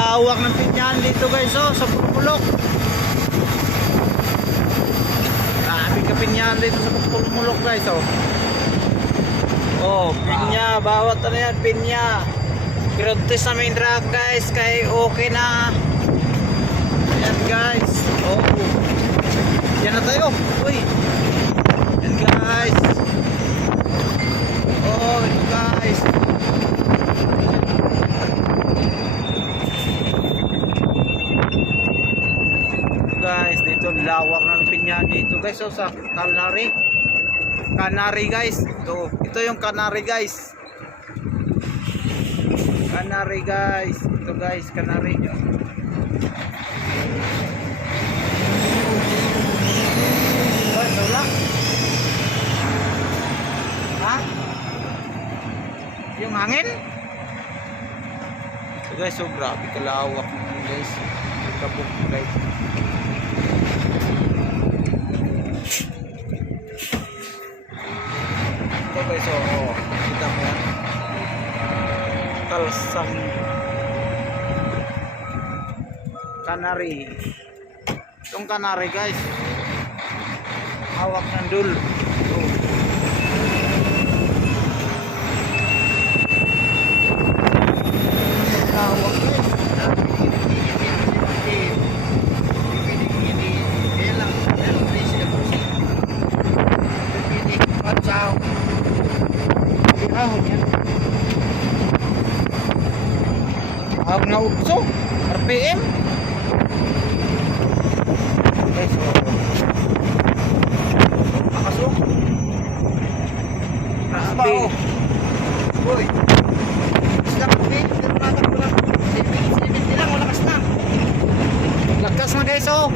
lawak ng pinyahan dito guys, oh, sa Pulmulok. Grabe ka pinyahan dito sa Pulmulok guys, oh. Oh, pinya, bawat ano yan, pinya. Grotes na main track guys, kay okay na. Ayan guys, oh. Yan na tayo, uy. Ayan guys. Oh, ito guys. Guys, dito lawak ng pinyahan dito guys, oh, sa Canary guys. Ito yung Canary guys. Canary guys. Ito guys, Canary. Oh, ito lang. Ha? Yung hangin? Ito guys, so grabe kalawak guys. Kabuk guys. Ito guys, oh, kita mo yan. Kalsang Canary. Itong Canary guys, hawak ng dul. Hawak guys. Ang naugso RPM guys, makasok grabe boy isla kami natakbo lang 70 lang, malakas na lakas na guys, oh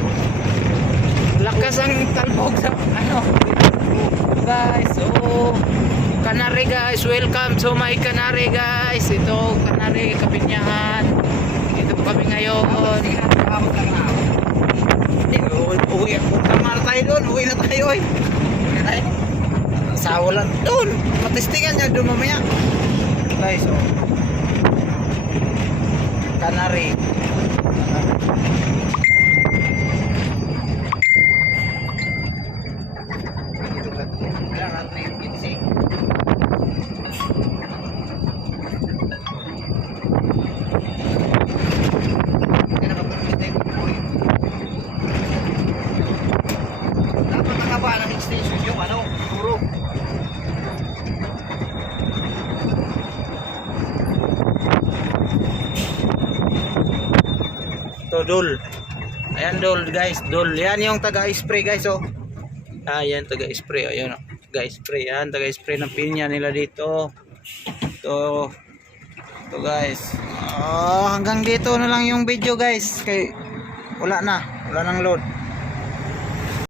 lakas ang talbog sa ano guys, oh Canary guys, welcome to my Canary guys. Ito Canary Kapinyahan. Dito po kami ngayon. Uwi na tayo doon. Uwi na tayo eh. Asawa lang doon. Matistingan niya doon mamaya. Guys, oh. Canary. Dul. Ayan dul guys, dul. Yan yung taga-spray guys, oh. Ayan taga-spray, ayan oh. Taga-spray yan, taga-spray ng pinya nila dito. Ito guys. Oh, hanggang dito na lang yung video guys. Kay wala nang load.